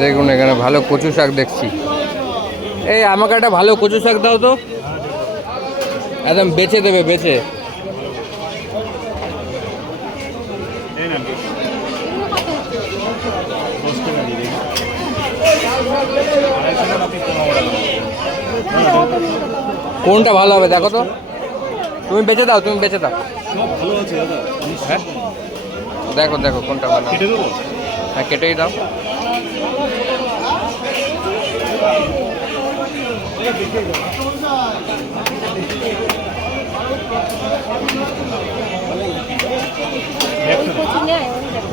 দেখুন এখানে ভালো কচু শাক দেখছি। এই আমাকে একটা ভালো কচু শাক দাও তো, একদম বেচে দেবে, বেচে। কোনটা ভালো হবে দেখো তো, তুমি বেচে দাও, তুমি বেচে দাও। হ্যাঁ দেখো দেখো কোনটা ভালো। হ্যাঁ কেটেই দাও।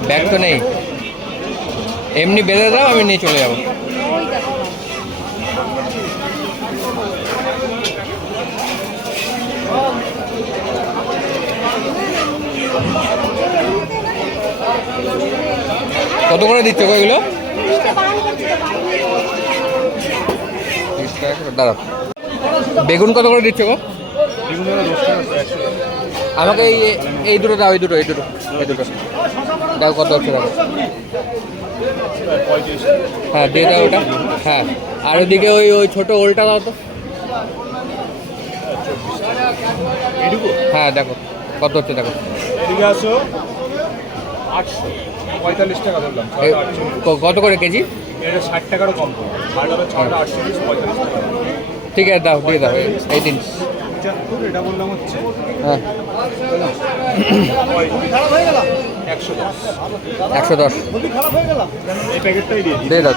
ব্যাগ তো নেই, এমনি বেঁধে দাও, আমি নিয়ে চলে যাবো। কত করে দিচ্ছ গো এগুলো? দাদা বেগুন কত করে দিচ্ছ গো? আমাকে এই দুটো দাও, এই দুটো দাও। কত হচ্ছে দাও? হ্যাঁ দিয়ে দাও ওটা। হ্যাঁ আর ওইদিকে ওই ছোটো ওলটা দাও তো। হ্যাঁ দেখো কত হচ্ছে দেখো। 45 টাকা ধরলাম। কত করে কেজি? 60 টাকারও কম। ঠিক আছে দাও, দিয়ে দাও এই দিন। এটা বললাম হচ্ছে হ্যাঁ 110। এই প্যাকেটটাই দিয়ে দাও।